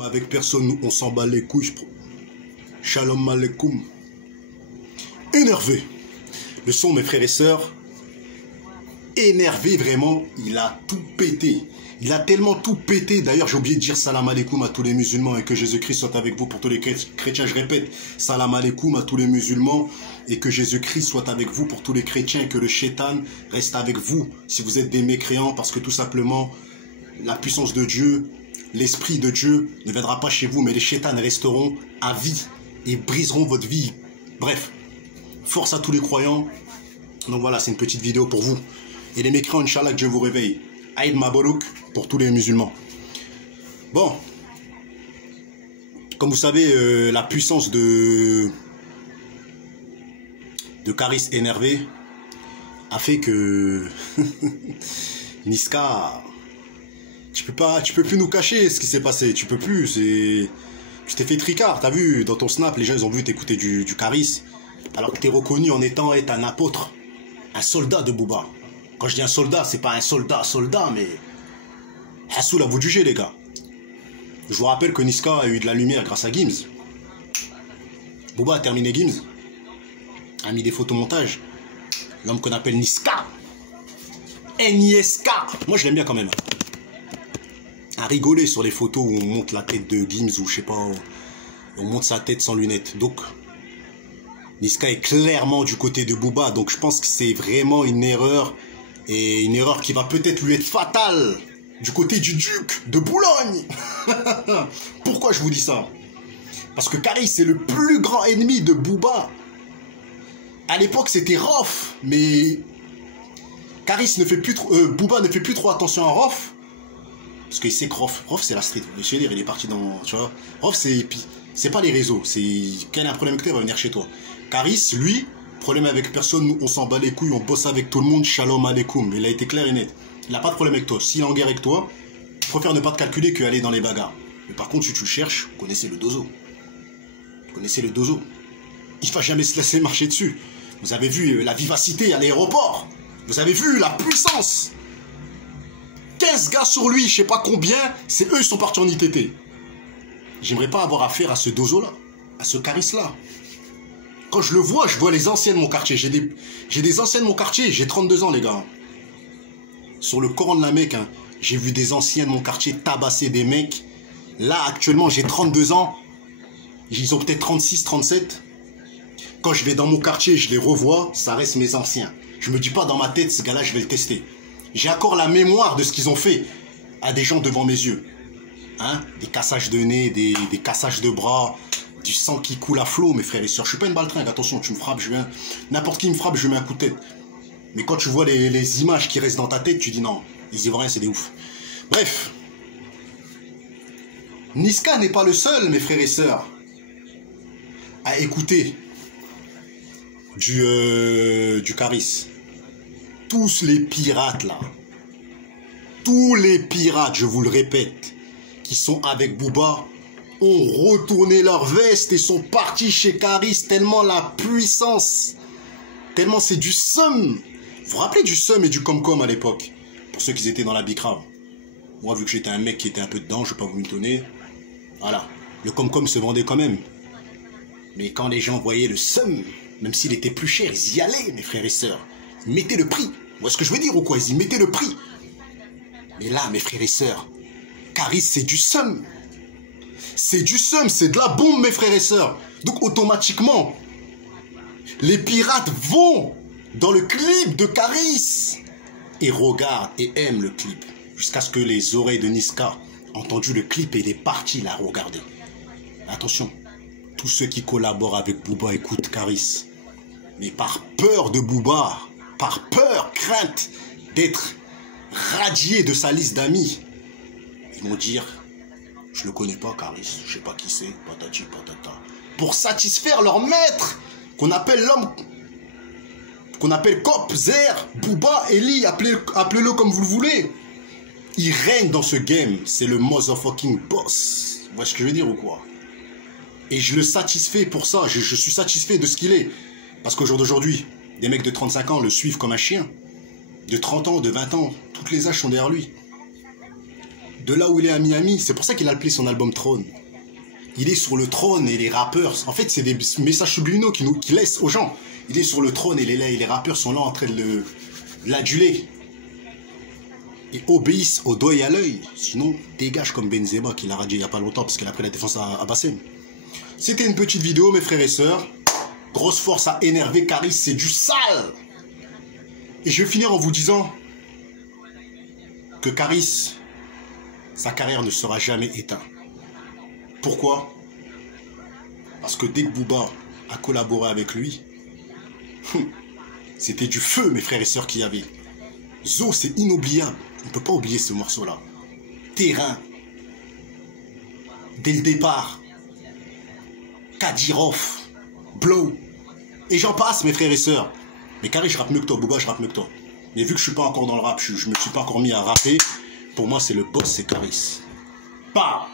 Avec personne, nous, on s'en bat les couilles. Shalom alaikum. Énervé. Le son, mes frères et sœurs, énervé vraiment, il a tout pété. Il a tellement tout pété. D'ailleurs, j'ai oublié de dire salam alaikum à tous les musulmans et que Jésus-Christ soit avec vous pour tous les chrétiens. Je répète, salam alaikum à tous les musulmans et que Jésus-Christ soit avec vous pour tous les chrétiens et que le shaitan reste avec vous si vous êtes des mécréants parce que tout simplement, la puissance de Dieu, l'esprit de Dieu ne viendra pas chez vous, mais les shaitan resteront à vie et briseront votre vie. Bref, force à tous les croyants. Donc voilà, c'est une petite vidéo pour vous. Et les mécréants, Inch'Allah, que Dieu vous réveille. Aïd Maborouk pour tous les musulmans. Bon, comme vous savez, la puissance de Caris énervé a fait que Niska, tu peux plus nous cacher ce qui s'est passé. Tu peux plus. Tu t'es fait tricard. T'as vu dans ton snap, les gens ils ont vu t'écouter du Caris, alors que t'es reconnu en étant un apôtre, un soldat de Booba. Quand je dis un soldat, c'est pas un soldat, mais Hassoul, à vous de juger, les gars. Je vous rappelle que Niska a eu de la lumière grâce à Gims. Booba a terminé Gims, a mis des photomontages. L'homme qu'on appelle Niska, N-I-S-K. Moi, je l'aime bien quand même. À rigoler sur les photos où on monte la tête de Gims ou je sais pas, on monte sa tête sans lunettes. Donc, Niska est clairement du côté de Booba. Donc, je pense que c'est vraiment une erreur. Et une erreur qui va peut-être lui être fatale du côté du duc de Boulogne. Pourquoi je vous dis ça? Parce que Caris est le plus grand ennemi de Booba. À l'époque, c'était Rof, mais Caris ne fait plus trop, Booba ne fait plus trop attention à Rof. Parce qu'il sait que Rof c'est la street. Je veux dire, il est parti dans, tu vois. Rof, c'est pas les réseaux. C'est quand il y a un problème avec toi, il va venir chez toi. Caris, lui, problème avec personne, nous on s'en bat les couilles, on bosse avec tout le monde, shalom alaikum. Il a été clair et net. Il n'a pas de problème avec toi. S'il est en guerre avec toi, il préfère ne pas te calculer qu'aller dans les bagarres. Mais par contre, si tu le cherches, vous connaissez le dozo. Vous connaissez le dozo. Il ne va jamais se laisser marcher dessus. Vous avez vu la vivacité à l'aéroport. Vous avez vu la puissance. 15 gars sur lui, je sais pas combien, c'est eux qui sont partis en ITT. J'aimerais pas avoir affaire à ce dozo-là, à ce Caris-là. Quand je le vois, je vois les anciens de mon quartier. J'ai des anciens de mon quartier, j'ai 32 ans les gars. Sur le Coran de la Mecque, hein, j'ai vu des anciens de mon quartier tabasser des mecs. Là, actuellement, j'ai 32 ans. Ils ont peut-être 36, 37. Quand je vais dans mon quartier, je les revois, ça reste mes anciens. Je me dis pas dans ma tête, ce gars-là, je vais le tester. J'ai encore la mémoire de ce qu'ils ont fait à des gens devant mes yeux. Hein? Des cassages de nez, des cassages de bras, du sang qui coule à flot, mes frères et sœurs. Je suis pas une baltringue, attention, tu me frappes, n'importe qui me frappe, je mets un coup de tête. Mais quand tu vois les images qui restent dans ta tête, tu dis non, les Ivoiriens, c'est des ouf. Bref. Niska n'est pas le seul, mes frères et sœurs, à écouter du Caris. Tous les pirates, là, tous les pirates, je vous le répète, qui sont avec Booba, ont retourné leur veste et sont partis chez Caris tellement la puissance, tellement c'est du seum. Vous vous rappelez du seum et du com-com à l'époque? Pour ceux qui étaient dans la bicrave. Moi, vu que j'étais un mec qui était un peu dedans, je ne vais pas vous mitonner. Voilà, le com-com se vendait quand même. Mais quand les gens voyaient le seum, même s'il était plus cher, ils y allaient, mes frères et sœurs. Ils mettaient le prix. Vous voyez ce que je veux dire ou quoi? Ils y mettaient le prix. Mais là, mes frères et sœurs, Caris, c'est du seum. C'est du seum, c'est de la bombe, mes frères et sœurs. Donc, automatiquement, les pirates vont dans le clip de Caris et regardent et aiment le clip. Jusqu'à ce que les oreilles de Niska aient entendu le clip et il est parti la regarder. Attention, tous ceux qui collaborent avec Booba écoutent Caris. Mais par peur de Booba, par peur, crainte d'être radié de sa liste d'amis, ils vont dire, je le connais pas Caris, je sais pas qui c'est, patati patata. Pour satisfaire leur maître, qu'on appelle l'homme, qu'on appelle Cop, Zer, Booba, Eli, appelez-le comme vous le voulez. Il règne dans ce game, c'est le motherfucking boss. Vous voyez ce que je veux dire ou quoi? Et je le satisfais pour ça, je suis satisfait de ce qu'il est. Parce qu'au jour d'aujourd'hui, des mecs de 35 ans le suivent comme un chien. De 30 ans, de 20 ans, toutes les âges sont derrière lui. de là où il est à Miami. C'est pour ça qu'il a appelé son album Trône. Il est sur le trône et les rappeurs, en fait c'est des messages subliminaux qu'il laisse aux gens. Il est sur le trône et les rappeurs sont là en train de l'aduler. Et obéissent au doigt et à l'œil. Sinon, dégage comme Benzema qui l'a radié il n'y a pas longtemps parce qu'il a pris la défense à Bassem. C'était une petite vidéo mes frères et sœurs. Grosse force à énerver, Caris, c'est du sale. Et je vais finir en vous disant que Caris, sa carrière ne sera jamais éteinte. Pourquoi? Parce que dès que Booba a collaboré avec lui, c'était du feu, mes frères et sœurs, qu'il y avait. Zo, c'est inoubliable. On ne peut pas oublier ce morceau-là. Terrain. Dès le départ. Kadyrov. Blow. Et j'en passe, mes frères et sœurs. Mais Caris, je rappe mieux que toi. Booba, je rappe mieux que toi. Mais vu que je suis pas encore dans le rap, je me suis pas encore mis à rapper. Pour moi, c'est le boss, c'est Caris. Bah.